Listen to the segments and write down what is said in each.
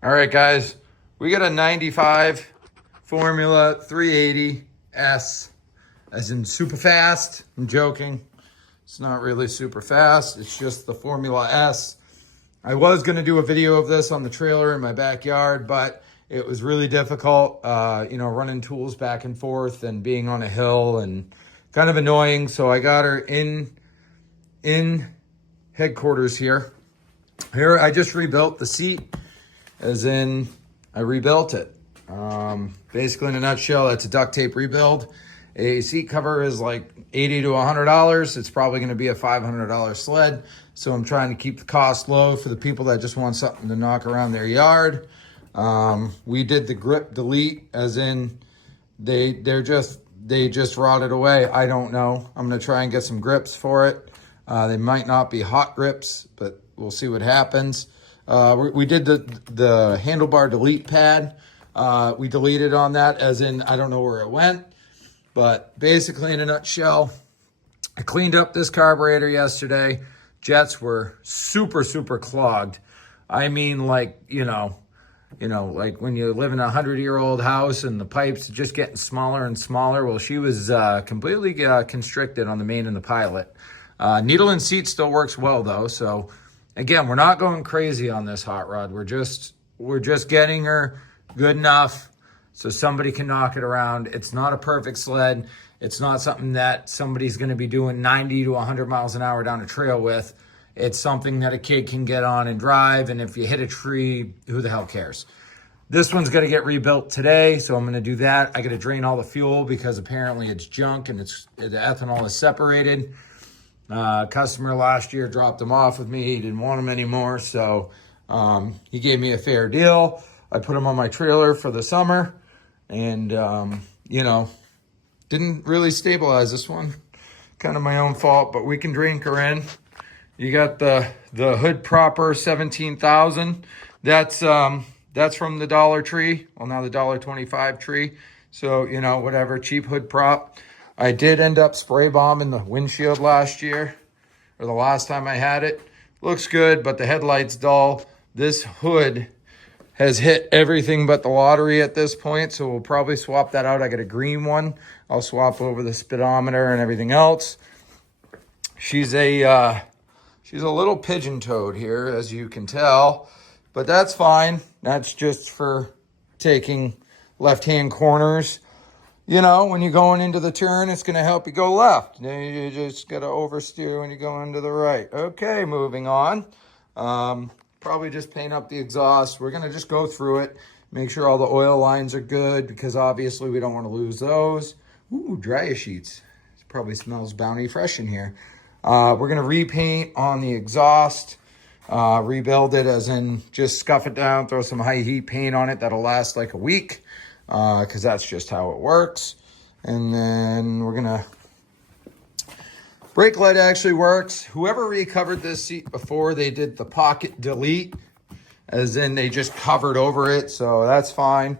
All right, guys, we got a 95 Formula 380S, as in super fast. I'm joking. It's not really super fast. It's just the Formula S. I was going to do a video of this on the trailer in my backyard, but it was really difficult, running tools back and forth and being on a hill and kind of annoying. So I got her in headquarters here. Here, I just rebuilt the seat, as in I rebuilt it. Basically, in a nutshell, it's a duct tape rebuild. A seat cover is like $80 to $100. It's probably going to be a $500 sled. So I'm trying to keep the cost low for the people that just want something to knock around their yard. We did the grip delete, as in they just rotted away. I don't know. I'm going to try and get some grips for it. They might not be hot grips, but we'll see what happens. We did the handlebar delete pad. We deleted on that, as in I don't know where it went. But basically, in a nutshell, I cleaned up this carburetor yesterday. Jets were super, super clogged. I mean, like, like when you live in a 100-year-old house and the pipes are just getting smaller and smaller. Well, she was completely constricted on the main and the pilot. Needle and seat still works well, though. So, again, we're not going crazy on this hot rod. We're just getting her good enough so somebody can knock it around. It's not a perfect sled. It's not something that somebody's going to be doing 90 to 100 miles an hour down a trail with. It's something that a kid can get on and drive, and if you hit a tree, who the hell cares? This one's going to get rebuilt today, so I'm going to do that. I got to drain all the fuel because apparently it's junk and the ethanol is separated. Customer last year dropped them off with me. He didn't want them anymore, so he gave me a fair deal. I put them on my trailer for the summer, and didn't really stabilize this one. Kind of my own fault, but we can drink her in. You got the hood proper 17,000. That's from the Dollar Tree. Well, now the $1.25 tree. So, whatever, cheap hood prop. I did end up spray bombing the windshield last year, or the last time I had it. Looks good, but the headlight's dull. This hood has hit everything but the lottery at this point, so we'll probably swap that out. I got a green one. I'll swap over the speedometer and everything else. She's a little pigeon-toed here, as you can tell, but that's fine. That's just for taking left-hand corners. When you're going into the turn, it's going to help you go left. You just got to oversteer when you go into the right. Okay, moving on. Probably just paint up the exhaust. We're going to just go through it, make sure all the oil lines are good, because obviously we don't want to lose those. Ooh, dryer sheets. It probably smells Bounty Fresh in here. We're going to repaint on the exhaust, rebuild it, as in just scuff it down, throw some high heat paint on it. That'll last like a week, because that's just how it works. And then we're going to... Brake light actually works. Whoever recovered this seat before, they did the pocket delete, as in they just covered over it, so that's fine.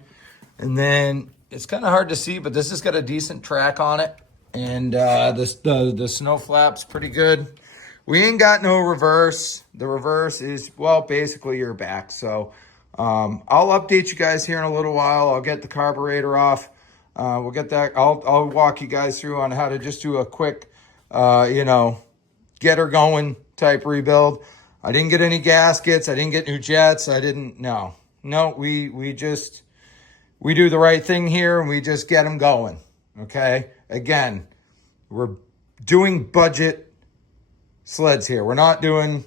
And then it's kind of hard to see, but this has got a decent track on it, and the snow flap's pretty good. We ain't got no reverse. The reverse is, well, basically your back. So I'll update you guys here in a little while. I'll get the carburetor off. We'll get that. I'll walk you guys through on how to just do a quick, get her going type rebuild. I didn't get any gaskets. I didn't get new jets. No, we do the right thing here, and we just get them going. Okay. Again, we're doing budget sleds here. We're not doing,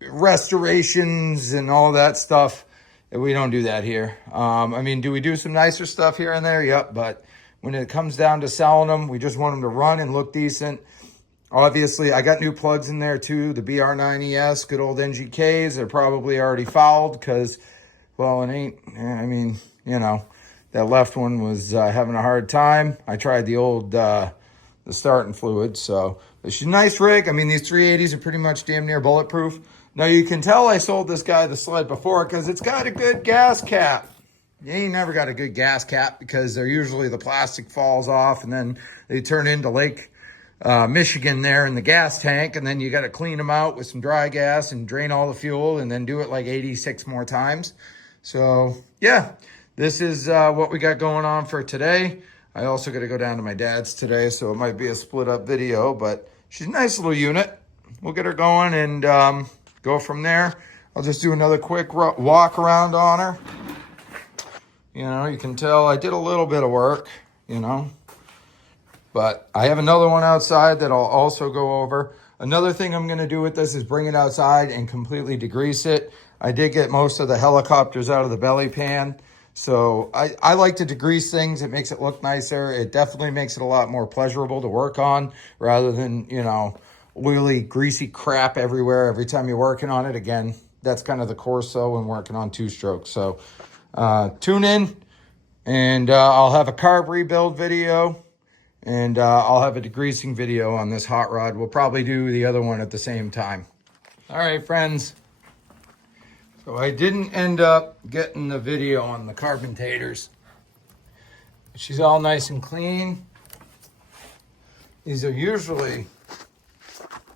restorations and all that stuff. We don't do that here. Do we do some nicer stuff here and there? Yep. But when it comes down to selling them, we just want them to run and look decent. Obviously, I got new plugs in there too. The BR9ES, good old NGKs. They're probably already fouled because, well, it ain't, that left one was having a hard time. I tried the old, the starting fluid. So it's a nice rig. These 380s are pretty much damn near bulletproof. Now, you can tell I sold this guy the sled before because it's got a good gas cap. You ain't never got a good gas cap because they're usually the plastic falls off and then they turn into lake Michigan there in the gas tank, and then you got to clean them out with some dry gas and drain all the fuel and then do it like 86 more times. So yeah, this is what we got going on for today. I also got to go down to my dad's today, so it might be a split up video, but she's a nice little unit. We'll get her going and go from there. I'll just do another quick walk around on her. You know, you can tell I did a little bit of work, you know, but I have another one outside that I'll also go over. Another thing I'm going to do with this is bring it outside and completely degrease it. I did get most of the helicopters out of the belly pan. So I like to degrease things. It makes it look nicer. It definitely makes it a lot more pleasurable to work on rather than, you know, oily, greasy crap everywhere every time you're working on it. Again, that's kind of the Corso when working on two-stroke. So tune in, and I'll have a carb rebuild video, and I'll have a degreasing video on this hot rod. We'll probably do the other one at the same time. All right, friends. So I didn't end up getting the video on the carbentators. She's all nice and clean. These are usually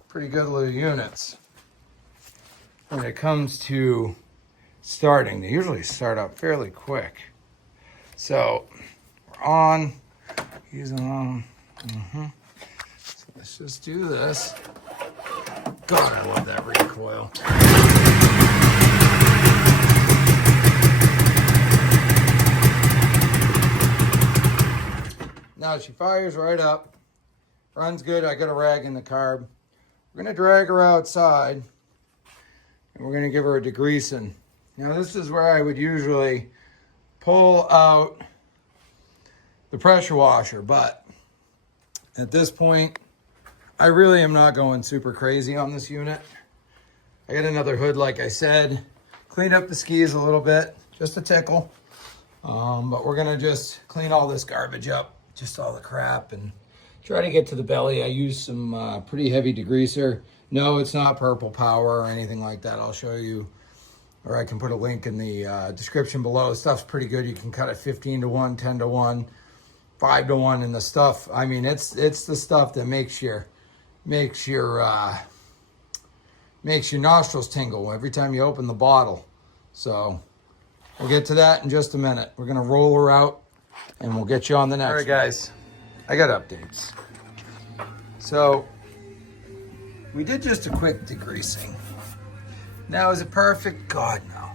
pretty good little units when it comes to starting. They usually start up fairly quick. So we're on. He's on. So let's just do this. God, I love that recoil. Now she fires right up, runs good. I got a rag in the carb. We're gonna drag her outside and we're gonna give her a degreasing. Now this is where I would usually pull out the pressure washer, but at this point, I really am not going super crazy on this unit. I got another hood, like I said, cleaned up the skis a little bit, just a tickle. But we're gonna just clean all this garbage up. Just all the crap, and try to get to the belly. I use some pretty heavy degreaser. No, it's not Purple Power or anything like that. I'll show you, or I can put a link in the description below. The stuff's pretty good. You can cut it 15 to 1, 10 to 1, 5 to 1, and the stuff, I mean, it's the stuff that makes your nostrils tingle every time you open the bottle. So we'll get to that in just a minute. We're gonna roll her out, and we'll get you on the next. All right, guys, I got updates. So we did just a quick degreasing. Now, is it perfect? God, no.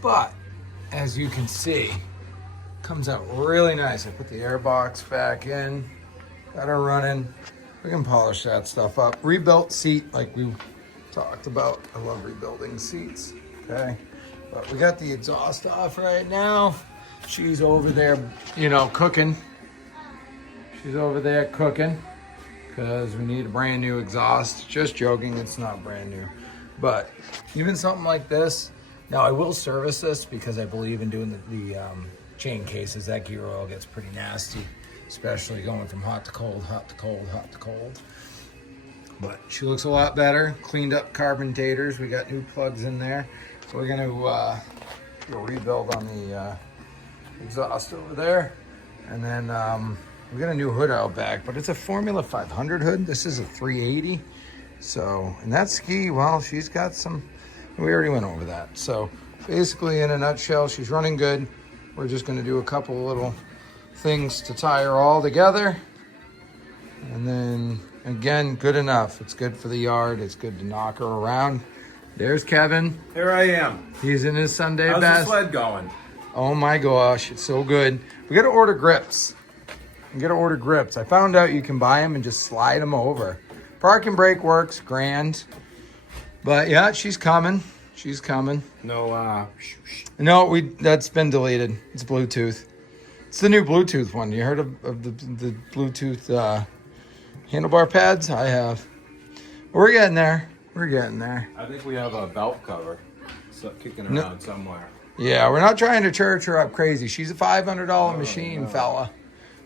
But as you can see, comes out really nice. I put the air box back in, got her running. We can polish that stuff up. Rebuilt seat, like we talked about. I love rebuilding seats, okay? But we got the exhaust off right now. She's over there, you know, cooking. She's over there cooking because we need a brand new exhaust. Just joking, it's not brand new. But even something like this, now I will service this because I believe in doing the chain cases. That gear oil gets pretty nasty, especially going from hot to cold, hot to cold, hot to cold. But she looks a lot better. Cleaned up carbentators. We got new plugs in there. So we're gonna do a rebuild on the exhaust over there, and then we got a new hood out back, but it's a Formula 500 hood. This is a 380. So, and that ski, well, she's got some, we already went over that. So basically, in a nutshell, she's running good. We're just going to do a couple little things to tie her all together, and then again, good enough. It's good for the yard. It's good to knock her around. There's Kevin. Here I am. He's in his Sunday How's best. the sled going? Oh my gosh, it's so good. We got to order grips. I found out you can buy them and just slide them over. Park and brake works, grand. But yeah, she's coming. No, No, that's been deleted. It's Bluetooth. It's the new Bluetooth one. You heard of the Bluetooth handlebar pads? I have. We're getting there. I think we have a belt cover kicking around somewhere. Yeah, we're not trying to church her up crazy. She's a $500 machine, fella.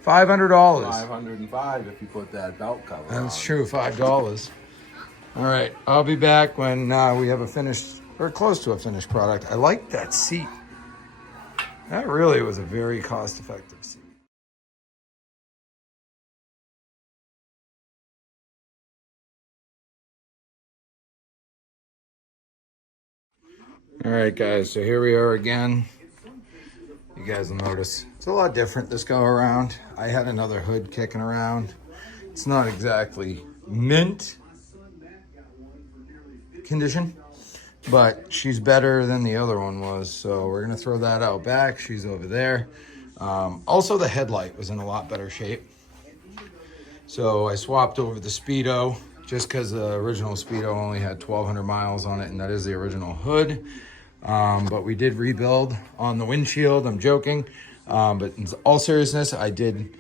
$500. $505 if you put that belt cover on. That's true, $5. All right, I'll be back when we have a finished, or close to a finished product. I like that seat. That really was a very cost-effective seat. All right, guys, so here we are again. You guys will notice it's a lot different this go around. I had another hood kicking around. It's not exactly mint condition, but she's better than the other one was. So we're gonna throw that out back. She's over there. Also, the headlight was in a lot better shape. So I swapped over the Speedo just because the original Speedo only had 1,200 miles on it, and that is the original hood. But we did rebuild on the windshield. I'm joking. But in all seriousness, I did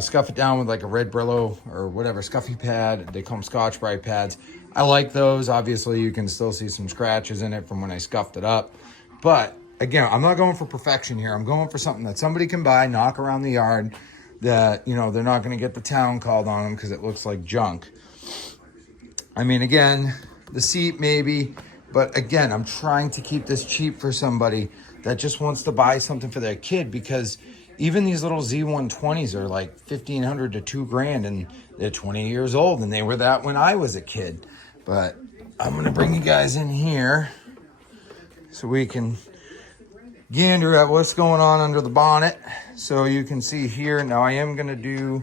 scuff it down with like a red Brillo or whatever scuffy pad. They call them Scotch-Brite pads. I like those. Obviously, you can still see some scratches in it from when I scuffed it up. But again, I'm not going for perfection here. I'm going for something that somebody can buy, knock around the yard, that, you know, they're not going to get the town called on them because it looks like junk. I mean, again, the seat maybe. But again, I'm trying to keep this cheap for somebody that just wants to buy something for their kid, because even these little Z120s are like $1,500 to $2,000, and they're 20 years old, and they were that when I was a kid. But I'm gonna bring you guys in here so we can gander at what's going on under the bonnet. So you can see here, now I am gonna do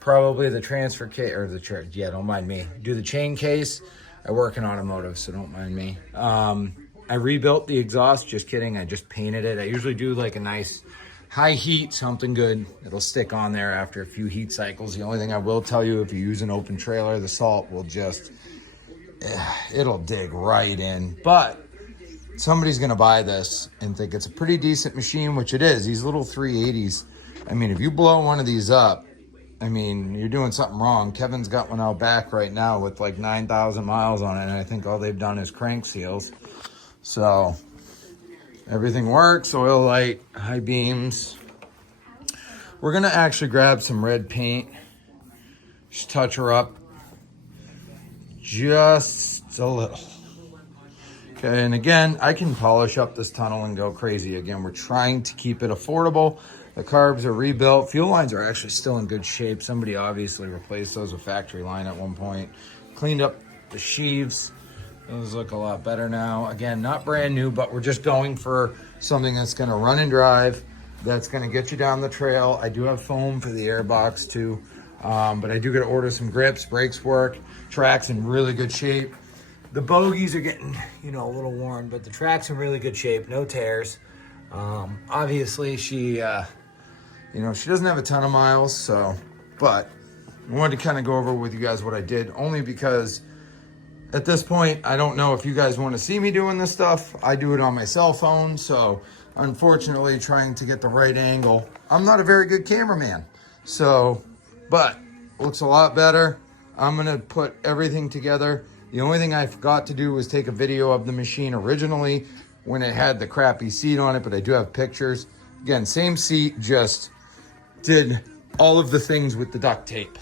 probably the transfer case, or the, yeah, don't mind me, do the chain case. I work in automotive, so don't mind me. I rebuilt the exhaust, just kidding. I just painted it. I usually do like a nice high heat, something good. It'll stick on there after a few heat cycles. The only thing I will tell you, if you use an open trailer, the salt will just, it'll dig right in. But somebody's gonna buy this and think it's a pretty decent machine, which it is. These little 380s, I mean, if you blow one of these up, I mean, you're doing something wrong. Kevin's got one out back right now with like 9,000 miles on it, and I think all they've done is crank seals. So everything works, oil light, high beams. We're gonna actually grab some red paint, just touch her up just a little. Okay, and again, I can polish up this tunnel and go crazy. Again, we're trying to keep it affordable. The carbs are rebuilt. Fuel lines are actually still in good shape. Somebody obviously replaced those with factory line at one point. Cleaned up the sheaves. Those look a lot better now. Again, not brand new, but we're just going for something that's gonna run and drive, that's gonna get you down the trail. I do have foam for the airbox too, but I do gotta order some grips. Brakes work. Track's in really good shape. The bogies are getting, you know, a little worn, but the track's in really good shape. No tears. Obviously, she, you know, she doesn't have a ton of miles, so, but I wanted to kind of go over with you guys what I did, only because at this point, I don't know if you guys want to see me doing this stuff. I do it on my cell phone, so unfortunately, trying to get the right angle. I'm not a very good cameraman, so, but looks a lot better. I'm gonna put everything together. The only thing I forgot to do was take a video of the machine originally when it had the crappy seat on it, but I do have pictures. Again, same seat, just did all of the things with the duct tape,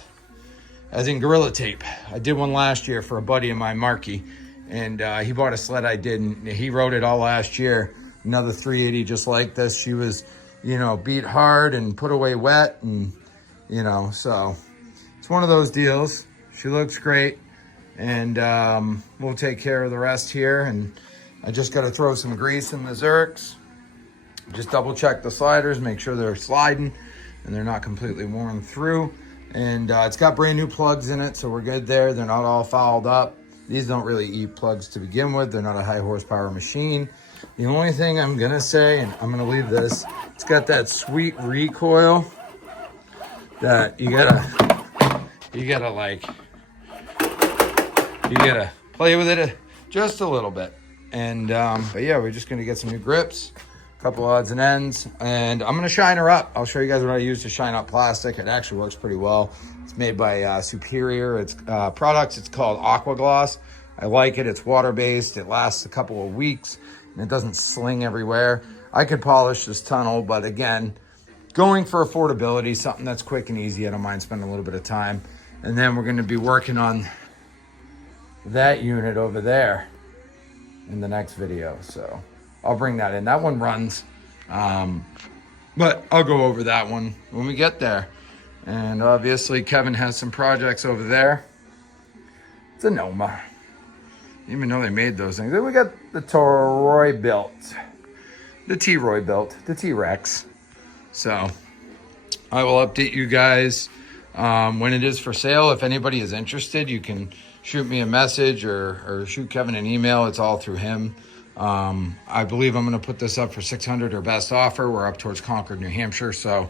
as in Gorilla Tape. I did one last year for a buddy of mine, Marky, and he bought a sled I did, and he rode it all last year. Another 380 just like this. She was, you know, beat hard and put away wet, and, you know, so it's one of those deals. She looks great, and we'll take care of the rest here. And I just got to throw some grease in the Zerks. Just double check the sliders, make sure they're sliding and they're not completely worn through. And it's got brand new plugs in it, so we're good there. They're not all fouled up. These don't really eat plugs to begin with. They're not a high horsepower machine. The only thing I'm gonna say, and I'm gonna leave this, it's got that sweet recoil that you gotta play with it just a little bit. And but yeah, we're just gonna get some new grips, a couple odds and ends, and I'm gonna shine her up. I'll show you guys what I use to shine up plastic. It actually works pretty well. It's made by Superior. It's products. It's called Aqua Gloss. I like it. It's water-based. It lasts a couple of weeks, and it doesn't sling everywhere. I could polish this tunnel, but again, going for affordability, something that's quick and easy. I don't mind spending a little bit of time. And then we're going to be working on that unit over there in the next video. So I'll bring that in. That one runs, but I'll go over that one when we get there. And obviously Kevin has some projects over there. It's a Noma. Even though they made those things. Then we got the Troy built. The T-Roy built. The T-Rex. So I will update you guys when it is for sale. If anybody is interested, you can shoot me a message or shoot Kevin an email. It's all through him. I believe I'm going to put this up for $600 or best offer. We're up towards Concord, New Hampshire. So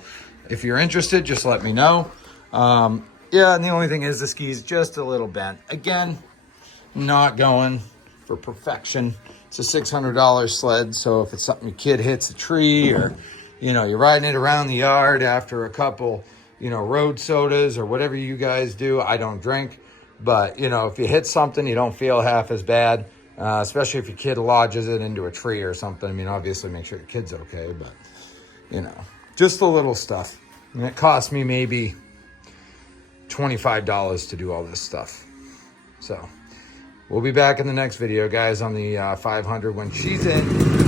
if you're interested, just let me know. Yeah, and the only thing is the ski's just a little bent. Again, not going for perfection. It's a $600 sled. So if it's something your kid hits a tree, or, you know, you're riding it around the yard after a couple, you know, road sodas or whatever you guys do. I don't drink, but you know, if you hit something, you don't feel half as bad. Especially if your kid lodges it into a tree or something. I mean, obviously make sure your kid's okay, but you know, just the little stuff. And it cost me maybe $25 to do all this stuff. So we'll be back in the next video, guys, on the 500 when she's in.